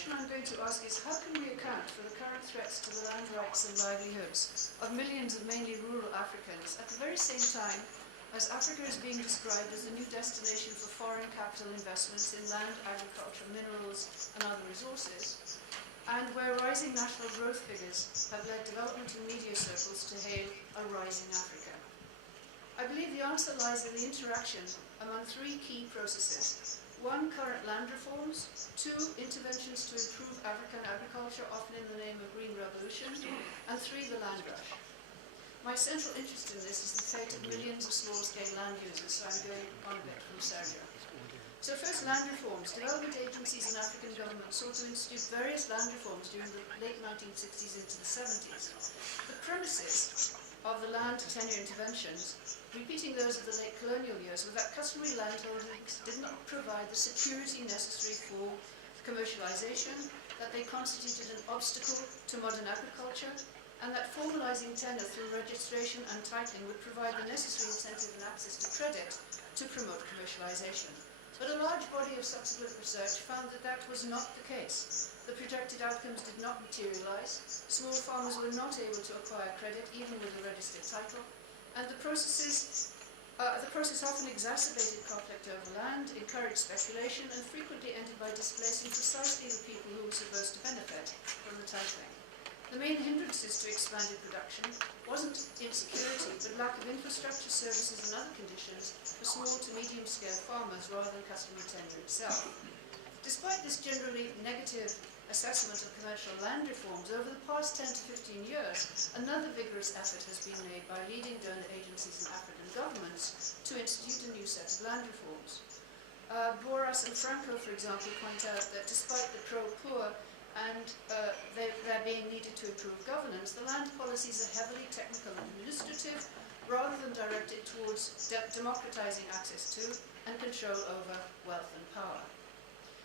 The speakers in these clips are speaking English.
question I'm going to ask is, how can we account for the current threats to the land rights and livelihoods of millions of mainly rural Africans at the very same time as Africa is being described as the new destination for foreign capital investments in land, agriculture, minerals and other resources, and where rising national growth figures have led development and media circles to hail a rising Africa? I believe the answer lies in the interaction among three key processes. One, current land reforms. Two, interventions to improve African agriculture, often in the name of green revolution. And three, the land rush. My central interest in this is the fate of millions of small-scale land users, so I'm going on a bit from Sergio. So first, land reforms. Development agencies and African governments sought to institute various land reforms during the late 1960s into the 70s. The premises of the land tenure interventions, repeating those of the late colonial years, were that customary landholdings did not provide the security necessary for commercialization, that they constituted an obstacle to modern agriculture, and that formalizing tenure through registration and titling would provide the necessary incentive and access to credit to promote commercialization. But a large body of subsequent research found that that was not the case. The projected outcomes did not materialize, small farmers were not able to acquire credit even with a registered title, and the process often exacerbated conflict over land, encouraged speculation, and frequently ended by displacing precisely the people who were supposed to benefit from the titling. The main hindrances to expanded production wasn't insecurity, but lack of infrastructure, services and other conditions for small to medium-scale farmers rather than customary tenure itself. Despite this generally negative assessment of commercial land reforms, over the past 10 to 15 years, another vigorous effort has been made by leading donor agencies and African governments to institute a new set of land reforms. Boras and Franco, for example, point out that despite the pro-poor and they're being needed to improve governance, the land policies are heavily technical and administrative rather than directed towards democratizing access to and control over wealth and power.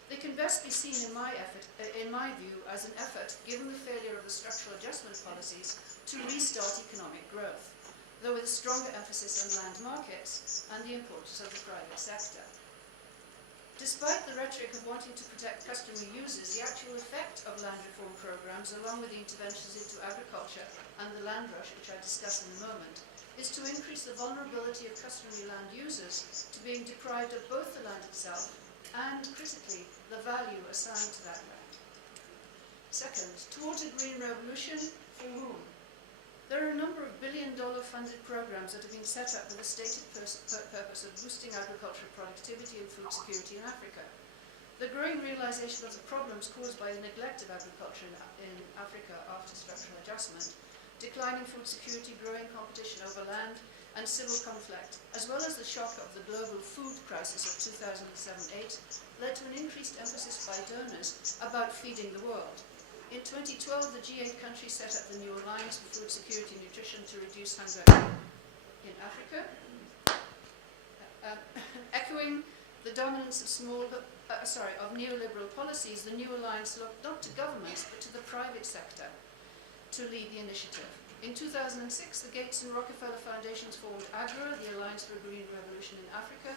They can best be seen in my view, as an effort, given the failure of the structural adjustment policies, to restart economic growth, though with a stronger emphasis on land markets and the importance of the private sector. Despite the rhetoric of wanting to protect customary users, the actual effect of land reform programs, along with the interventions into agriculture and the land rush, which I discuss in a moment, is to increase the vulnerability of customary land users to being deprived of both the land itself and, critically, the value assigned to that land. Second, towards a green revolution, for whom? There are a number of billion-dollar funded programs that have been set up with the stated purpose of boosting agricultural productivity and food security in Africa. The growing realization of the problems caused by the neglect of agriculture in Africa after structural adjustment, declining food security, growing competition over land, and civil conflict, as well as the shock of the global food crisis of 2007-8, led to an increased emphasis by donors about feeding the world. In 2012, the G8 countries set up the new Alliance for Food Security and Nutrition to reduce hunger in Africa, echoing the dominance of neoliberal policies. The new alliance looked not to governments but to the private sector to lead the initiative. In 2006, the Gates and Rockefeller Foundations formed Agrarian, the Alliance for a Green Revolution in Africa,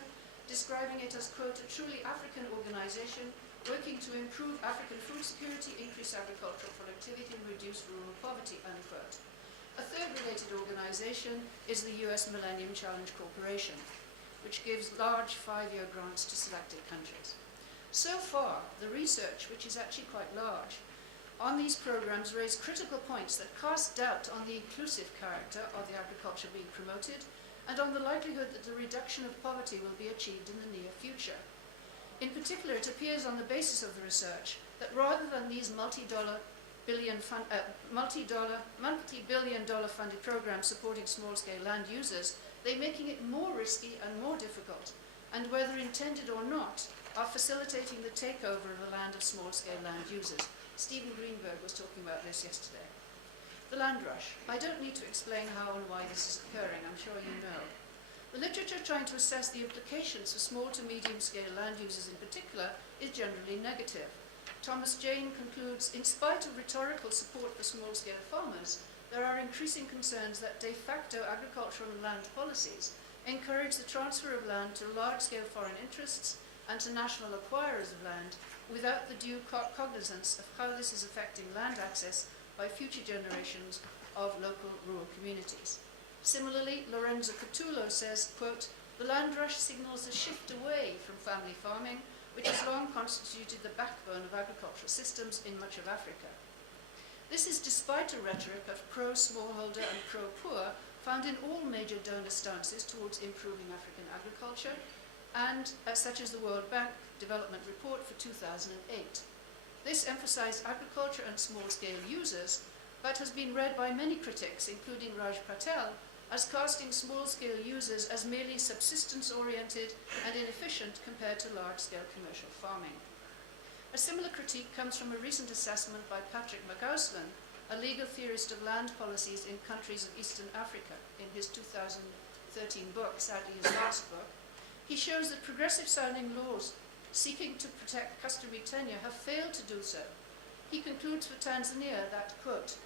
describing it as, quote, a truly African organization working to improve African food security, increase agricultural productivity, and reduce rural poverty, unquote. A third related organization is the US Millennium Challenge Corporation, which gives large 5-year grants to selected countries. So far, the research, which is actually quite large, on these programs raised critical points that cast doubt on the inclusive character of the agriculture being promoted and on the likelihood that the reduction of poverty will be achieved in the near future. In particular, it appears on the basis of the research that rather than these multi-billion-dollar funded programs supporting small-scale land users, they're making it more risky and more difficult, and whether intended or not, are facilitating the takeover of the land of small-scale land users. Stephen Greenberg was talking about this yesterday. The land rush. I don't need to explain how and why this is occurring, I'm sure you know. The literature trying to assess the implications for small to medium-scale land users in particular is generally negative. Thomas Jane concludes, in spite of rhetorical support for small-scale farmers, there are increasing concerns that de facto agricultural and land policies encourage the transfer of land to large-scale foreign interests and to national acquirers of land without the due cognizance of how this is affecting land access by future generations of local rural communities. Similarly, Lorenzo Catullo says, quote, "The land rush signals a shift away from family farming, which has long constituted the backbone of agricultural systems in much of Africa. This is despite a rhetoric of pro-smallholder and pro-poor found in all major donor stances towards improving African agriculture, and such as the World Bank Development Report for 2008. This emphasized agriculture and small-scale users, but has been read by many critics, including Raj Patel, as casting small-scale users as merely subsistence-oriented and inefficient compared to large-scale commercial farming. A similar critique comes from a recent assessment by Patrick McGouslan, a legal theorist of land policies in countries of Eastern Africa, in his 2013 book, sadly his last book. He shows that progressive-sounding laws seeking to protect customary tenure have failed to do so. He concludes for Tanzania that, quote,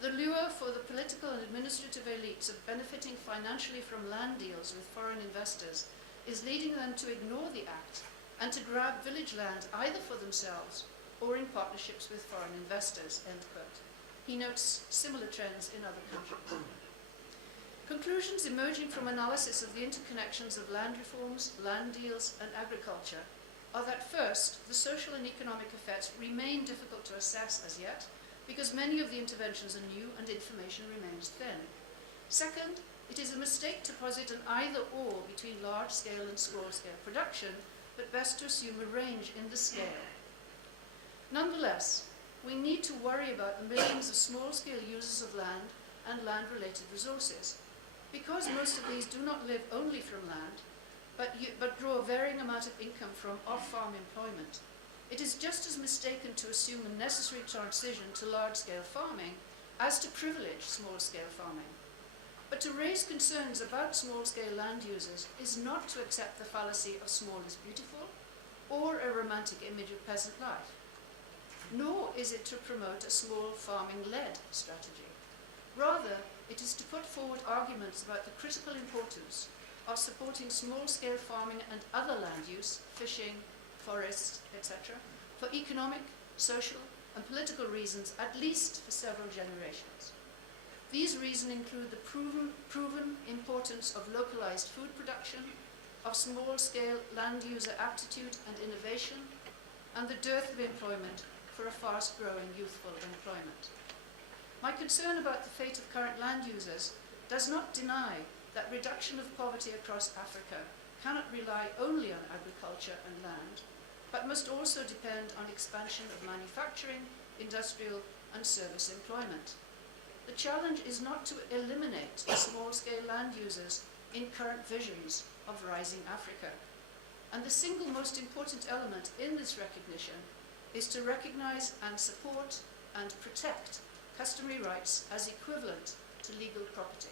"The lure for the political and administrative elites of benefiting financially from land deals with foreign investors is leading them to ignore the act and to grab village land either for themselves or in partnerships with foreign investors," end quote. He notes similar trends in other countries. Conclusions emerging from analysis of the interconnections of land reforms, land deals, and agriculture are that first, the social and economic effects remain difficult to assess as yet, because many of the interventions are new and information remains thin. Second, it is a mistake to posit an either-or between large-scale and small-scale production, but best to assume a range in the scale. Nonetheless, we need to worry about the millions of small-scale users of land and land-related resources. Because most of these do not live only from land, but draw a varying amount of income from off-farm employment, it is just as mistaken to assume a necessary transition to large-scale farming as to privilege small-scale farming. But to raise concerns about small-scale land users is not to accept the fallacy of small is beautiful or a romantic image of peasant life, nor is it to promote a small farming-led strategy. Rather, it is to put forward arguments about the critical importance of supporting small-scale farming and other land use, fishing, forests, etc., for economic, social, and political reasons, at least for several generations. These reasons include the proven importance of localized food production, of small-scale land user aptitude and innovation, and the dearth of employment for a fast-growing youthful employment. My concern about the fate of current land users does not deny that reduction of poverty across Africa cannot rely only on agriculture and land, but must also depend on expansion of manufacturing, industrial, and service employment. The challenge is not to eliminate small-scale land users in current visions of rising Africa. And the single most important element in this recognition is to recognize and support and protect customary rights as equivalent to legal property.